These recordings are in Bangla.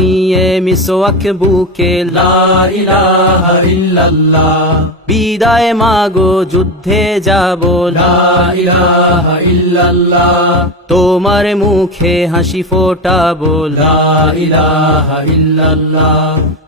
নিয়ে মিসোয়াক বুকে বিদায় মাগো যুদ্ধে যাব তোমার মুখে হাসি ফোটাবো বোলা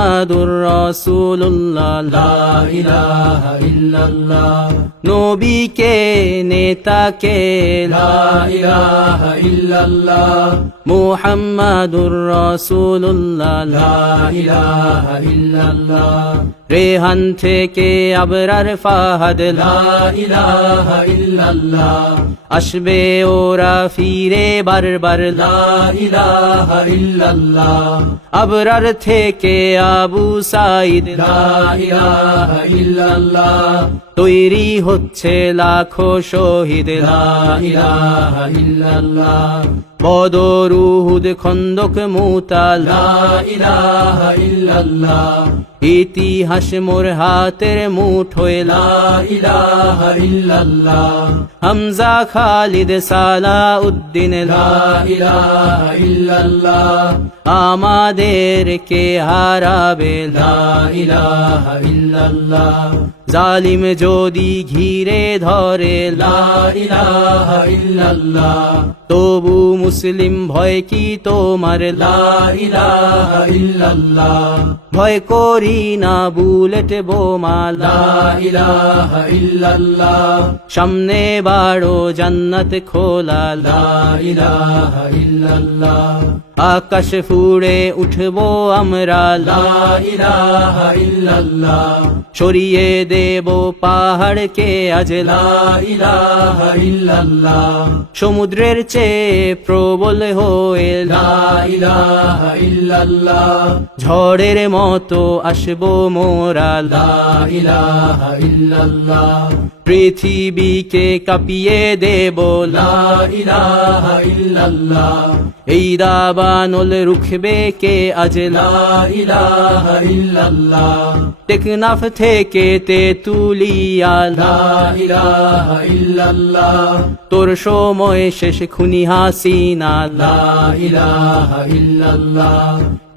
মুহাম্মাদুর রাসূলুল্লাহ ইলাহা ইল্লাল্লাহ। নবীকে নেতাকে লা মুহাম্মাদুর রাসূলুল্লাহ রেহান থেকে আবরার ফাহাদ আসবে ওরা ফিরে বারবার আবরার থেকে আবু সাইদ তৈরি হচ্ছে লাখো শহীদ বদর উহুদ খন্দক মুতা লা ইলাহা ইল্লাল্লাহ। ইতিহাস মোর হাতের মুঠোয় হামজা খালিদ সালা উদ্দিন আমাদের কে হারাবে? জালিম যদি ঘিরে ধরে। লা ইলাহা ইল্লাল্লাহ। তবু মুসলিম ভয় কি তোমার? লা ইলাহা ইল্লাল্লাহ। ভয় করি না বুলেট বোমা লা ইলাহা ইল্লাল্লাহ। সামনে বাড়ো জান্নাত খোলা আকাশ ফুড়ে উঠবো আমরা সরিয়ে দেব পাহাড়কে আজ সমুদ্রের চেয়ে প্রবল হয়ে ঝড়ের মতো আসব মোরা। পৃথিবীকে কাঁপিয়ে দেব। এই দাবানল রুখবে কে আজ? টেকনাফ থেকে তে তুলিয়া তোর সময় শেষ খুনি হাসিনা।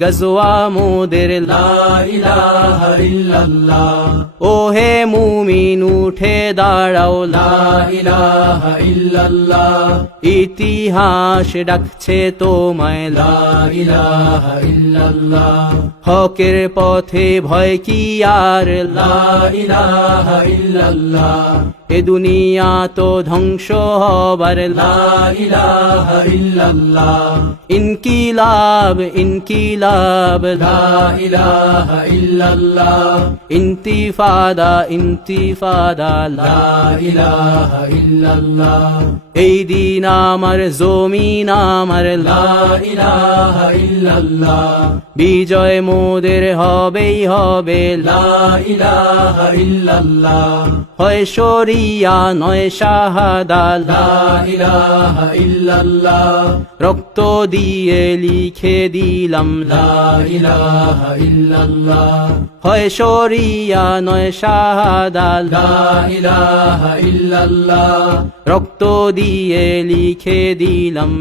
গজওয়া মোদের ও হে মুমিন, উঠে দাঁড়াও ইতিহাস ডাকছে তোমায় হকের পথে ভয় কি আর এ দুনিয়া তো ধ্বংস হবার লা ইলাহা ইল্লাল্লাহ। ইনকিলাব ইনকিলাব। লা ইলাহা ইল্লাল্লাহ। ইন্তিফাদা ইন্তিফাদা লা ইলাহা ইল্লাল্লাহ। এই দিন আমার জমিন আমার বিজয় মোদের হবেই হবে হয় শরী শরিয়া নয় ইল্লাল্লাহ। রক্ত দিয়ে লিখে দিলাম হয় শরিয়া নয় শাহাদা, লা ইলাহা ইল্লাল্লাহ। রক্ত দিয়ে লিখে দিলাম